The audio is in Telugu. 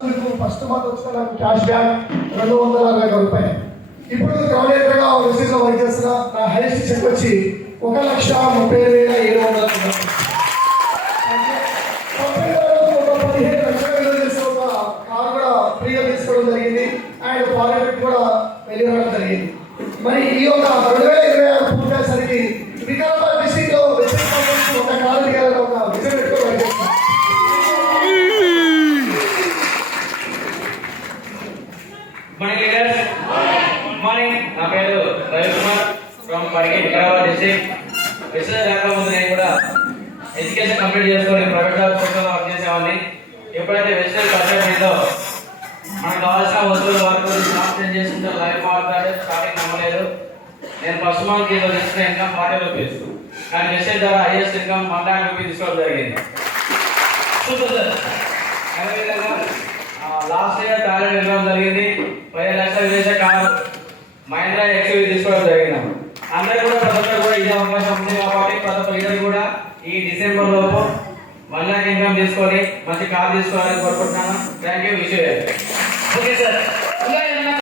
ఫస్ట్ మంత్ వచ్చిన నాకు క్యాష్ బ్యాక్ 260 రూపాయలు. ఇప్పుడు క్రమేణంగా విసిట్లో వర్క్ చేస్తున్న నా హైయెస్ట్ చెక్ వచ్చి 1,30,700 15 లక్షల విలువ చేసే ఒక కార్ కూడా ఫ్రీగా తీసుకోవడం జరిగింది. అండ్ పార్లమెంట్ కూడా వెళ్ళిరావడం జరిగింది. మరి ఈ యొక్క 2026 పూర్తయ్యేసరికి వికారాబాద్ డిస్ట్రిక్ట్ లో ఒక కారు దిగాలని ఒక విజన్ పెట్టుకొని వర్క్ చేస్తున్నాం. Morning leaders, good morning. నా పేరు Ravikumar from పరిగే Vikarabad district. Business రాకముందు నేను కూడా ఎడ్యుకేషన్ కంప్లీట్ చేసుకొని ప్రైవేట్ జాబ్ సెక్టర్లో వర్క్ చేసేవాడిని. ఎప్పుడైతే వెజిటల్ పరిచయం అయిందో మనకు కావాల్సిన వస్తువుల వరకు జాబ్ చేంజ్ చేసుకుంటే లైఫ్ మారుతాడు. స్టార్టింగ్ నమ్మలేదు. నేను ఫస్ట్ మంత్ ఈరోజు ఇచ్చిన ఇన్కమ్ 40 రూపీస్, కానీ మెసేజ్ ద్వారా హైయెస్ట్ ఇన్కమ్ 1 lakh రూపీస్ తీసుకోవడం జరిగింది. Super sir. అదేవిధంగా లాస్ట్ ఇయర్ టాలెంట్ ఇవ్వడం జరిగింది. 15 లక్షలు చేసే కారు మహేంద్ర ఎక్స్యూవీ తీసుకోవడం జరిగింది. అందరూ కూడా ప్రతి ఒక్కరు కూడా ఇదే అవకాశం ఉంది కాబట్టి ప్రతి ఒక్క లీడర్ కూడా ఈ డిసెంబర్ లోపు 1 lakh ఇన్కమ్ తీసుకొని మంచి కార్ తీసుకోవాలని కోరుకుంటున్నాను. Thank you. Wish you. Okay sir.